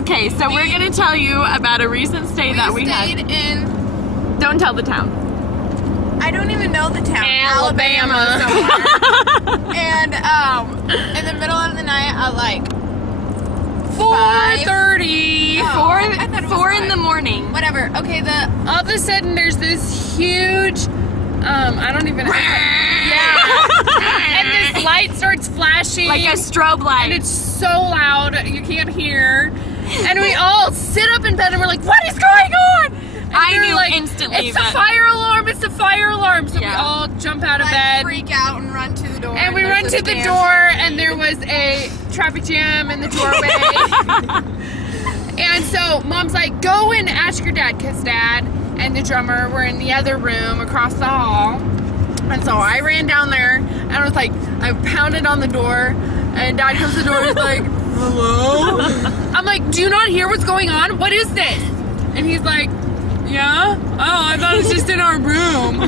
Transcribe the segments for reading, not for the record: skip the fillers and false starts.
Okay, so we're gonna tell you about a recent stay that we had. stayed in. Don't tell the town. I don't even know the town. Alabama. Somewhere. And in the middle of the night, at like 4:30. Oh, I thought it was 4 in 5. the morning. Whatever. Okay, All of a sudden, there's this huge. I don't even know. Yeah. And this light starts flashing. Like a strobe light. And it's so loud you can't hear. And we all sit up in bed and we're like, what is going on? And I they're knew like, instantly It's the that- fire alarm. It's the fire alarm. So we Yeah. all jump out of bed. Freak out and run to the door. And we there's run a to the stand. door and there was a traffic jam in the doorway. And so Mom's like, go and ask your dad, because Dad and the drummer were in the other room across the hall. And so I ran down there and I was like, I pounded on the door and Dad comes to the door and he's like, hello? I'm like, do you not hear what's going on? What is this? And he's like, yeah? Oh, I thought it was just in our room.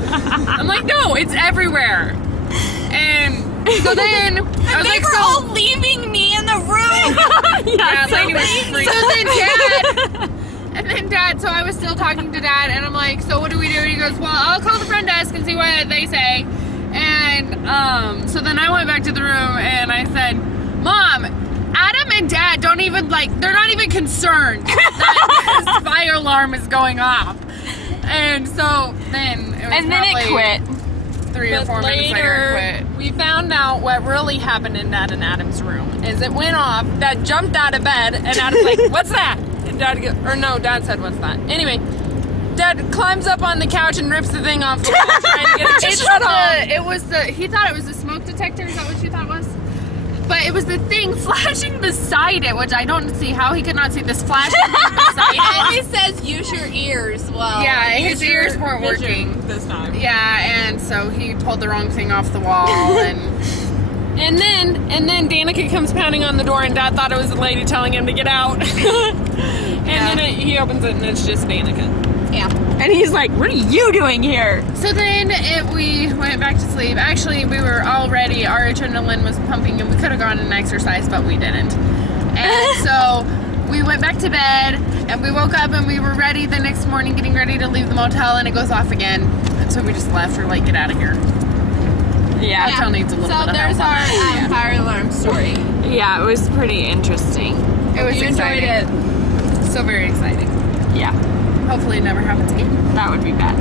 I'm like, no, it's everywhere. And so then I was they like, were so all leaving me in the room. yeah, so then Dad, so I was still talking to Dad, and I'm like, so what do we do? And he goes, well, I'll call the front desk and see what they say. And so then I went back to the room, and I said, Mom, Adam and Dad don't even, they're not even concerned that this fire alarm is going off. And so then it was And then it quit. 3 or 4 minutes later, it quit. We found out what really happened in Dad and Adam's room is it went off. Dad jumped out of bed, and Adam's like, "What's that?" And Dad said, "What's that?" Anyway, Dad climbs up on the couch and rips the thing off the wall, trying to get it to shut off. He thought it was the smoke detector. Is that what you thought it was? But it was the thing flashing beside it, which I don't see how he could not see this flashing beside it. It always says use your ears. Well, Yeah, his ears weren't working this time. Yeah, and so he pulled the wrong thing off the wall, and then Danica comes pounding on the door, and Dad thought it was the lady telling him to get out. And then he opens it, and it's just Danica. Yeah. And he's like, what are you doing here? So then we went back to sleep. Actually, we were all ready. Our adrenaline was pumping, and we could have gone and exercised, but we didn't. And so we went back to bed, and we woke up, and we were ready the next morning, getting ready to leave the motel, and it goes off again. And so we just left. We're like, get out of here. Yeah. Motel needs a little bit of help. So there's our fire alarm story. Yeah, it was pretty interesting. It was exciting. Enjoyed it. So very exciting. Yeah. Hopefully it never happens again. That would be bad.